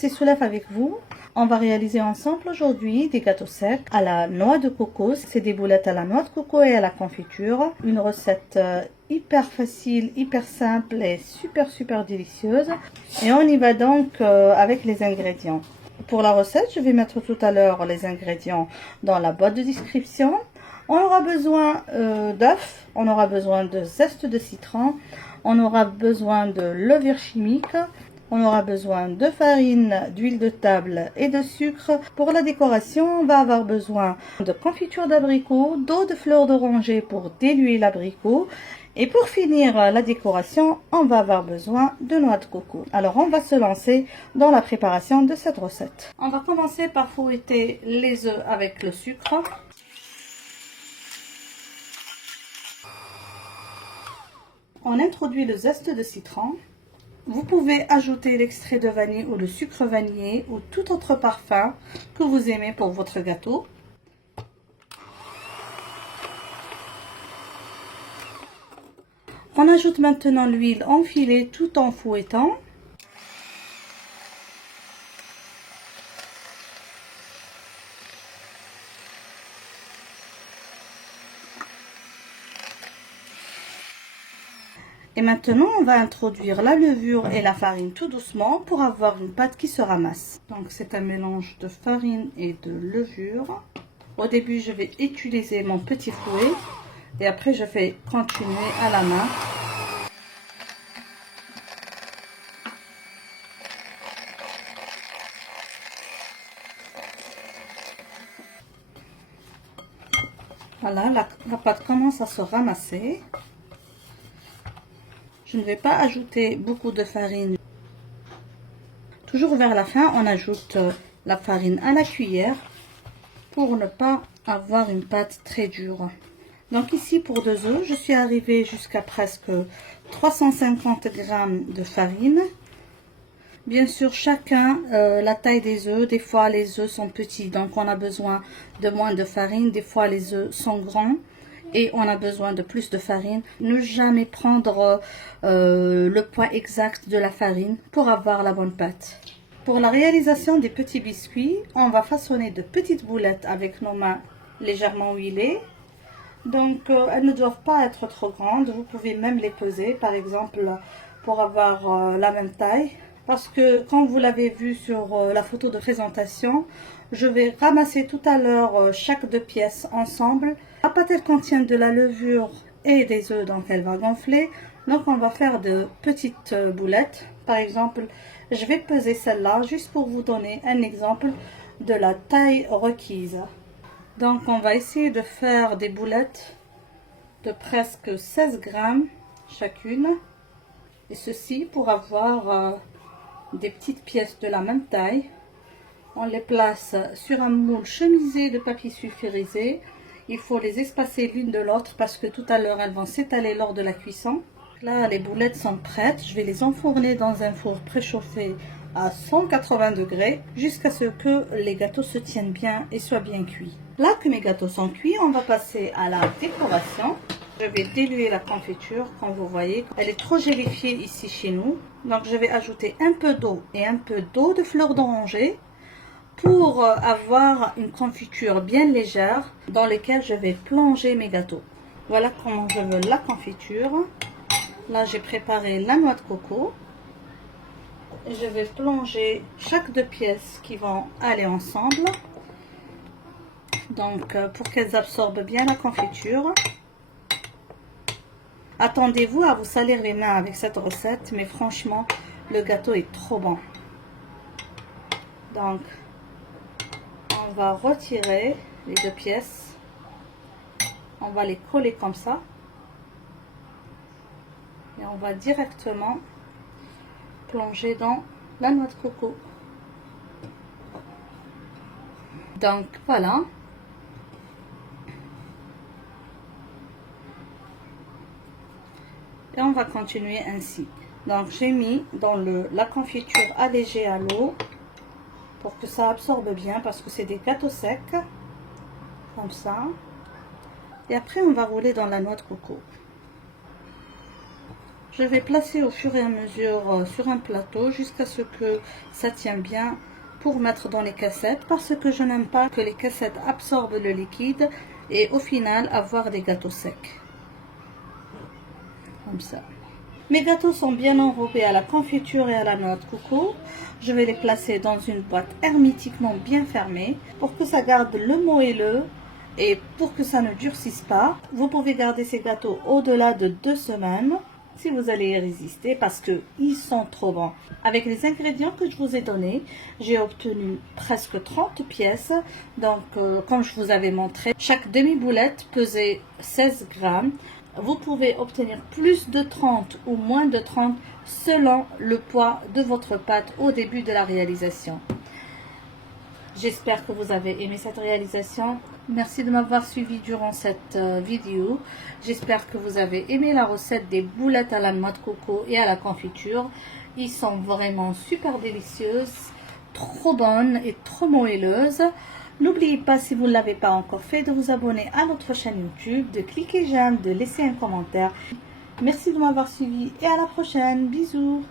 c'est Soulef avec vous. On va réaliser ensemble aujourd'hui des gâteaux secs à la noix de coco. C'est des boulettes à la noix de coco et à la confiture. Une recette hyper facile, hyper simple et super délicieuse. Et on y va donc avec les ingrédients. Pour la recette, je vais mettre tout à l'heure les ingrédients dans la boîte de description. On aura besoin d'œufs, on aura besoin de zeste de citron, on aura besoin de levure chimique, on aura besoin de farine, d'huile de table et de sucre. Pour la décoration, on va avoir besoin de confiture d'abricot, d'eau de fleur d'oranger pour diluer l'abricot. Et pour finir la décoration, on va avoir besoin de noix de coco. Alors on va se lancer dans la préparation de cette recette. On va commencer par fouetter les œufs avec le sucre. On introduit le zeste de citron. Vous pouvez ajouter l'extrait de vanille ou le sucre vanillé ou tout autre parfum que vous aimez pour votre gâteau. On ajoute maintenant l'huile enfilée tout en fouettant. Et maintenant, on va introduire la levure et la farine tout doucement pour avoir une pâte qui se ramasse. Donc, c'est un mélange de farine et de levure. Au début, je vais utiliser mon petit fouet et après, je vais continuer à la main. Voilà, la pâte commence à se ramasser. Je ne vais pas ajouter beaucoup de farine. Toujours vers la fin, on ajoute la farine à la cuillère pour ne pas avoir une pâte très dure. Donc ici, pour 2 œufs, je suis arrivée jusqu'à presque 350 g de farine. Bien sûr, chacun, la taille des œufs, des fois les œufs sont petits, donc on a besoin de moins de farine. Des fois, les œufs sont grands et on a besoin de plus de farine. Ne jamais prendre le poids exact de la farine pour avoir la bonne pâte. Pour la réalisation des petits biscuits, on va façonner de petites boulettes avec nos mains légèrement huilées. Donc, elles ne doivent pas être trop grandes. Vous pouvez même les peser, par exemple, pour avoir la même taille. Parce que, comme vous l'avez vu sur la photo de présentation, je vais ramasser tout à l'heure chaque 2 pièces ensemble. La pâte, elle contient de la levure et des œufs, donc elle va gonfler. Donc, on va faire de petites boulettes. Par exemple, je vais peser celle-là juste pour vous donner un exemple de la taille requise. Donc, on va essayer de faire des boulettes de presque 16 grammes chacune. Et ceci pour avoir des petites pièces de la même taille. On les place sur un moule chemisé de papier sulfurisé. Il faut les espacer l'une de l'autre parce que tout à l'heure elles vont s'étaler lors de la cuisson. Là, les boulettes sont prêtes. Je vais les enfourner dans un four préchauffé à 180 degrés jusqu'à ce que les gâteaux se tiennent bien et soient bien cuits. Là que mes gâteaux sont cuits, on va passer à la décoration. Je vais diluer la confiture, comme vous voyez. Elle est trop gélifiée ici chez nous. Donc je vais ajouter un peu d'eau et un peu d'eau de fleur d'oranger pour avoir une confiture bien légère dans laquelle je vais plonger mes gâteaux. Voilà comment je veux la confiture. Là, j'ai préparé la noix de coco. Je vais plonger chaque 2 pièces qui vont aller ensemble. Donc, pour qu'elles absorbent bien la confiture. Attendez-vous à vous salir les mains avec cette recette, mais franchement, le gâteau est trop bon. Donc, on va retirer les 2 pièces. On va les coller comme ça. Et on va directement plonger dans la noix de coco. Donc voilà. Et on va continuer ainsi. Donc j'ai mis dans la confiture allégée à l'eau pour que ça absorbe bien parce que c'est des gâteaux secs. Comme ça. Et après on va rouler dans la noix de coco. Je vais placer au fur et à mesure sur un plateau jusqu'à ce que ça tienne bien pour mettre dans les cassettes, parce que je n'aime pas que les cassettes absorbent le liquide et au final avoir des gâteaux secs. Comme ça. Mes gâteaux sont bien enrobés à la confiture et à la noix de coco. Je vais les placer dans une boîte hermétiquement bien fermée pour que ça garde le moelleux et pour que ça ne durcisse pas. Vous pouvez garder ces gâteaux au-delà de 2 semaines si vous allez y résister, parce qu'ils sont trop bons. Avec les ingrédients que je vous ai donnés, j'ai obtenu presque 30 pièces. Donc, comme je vous avais montré, chaque demi-boulette pesait 16 grammes. Vous pouvez obtenir plus de 30 ou moins de 30 selon le poids de votre pâte au début de la réalisation. J'espère que vous avez aimé cette réalisation. Merci de m'avoir suivi durant cette vidéo. J'espère que vous avez aimé la recette des boulettes à la noix de coco et à la confiture. Ils sont vraiment super délicieuses, trop bonnes et trop moelleuses. N'oubliez pas, si vous ne l'avez pas encore fait, de vous abonner à notre chaîne YouTube, de cliquer j'aime, de laisser un commentaire. Merci de m'avoir suivi et à la prochaine. Bisous.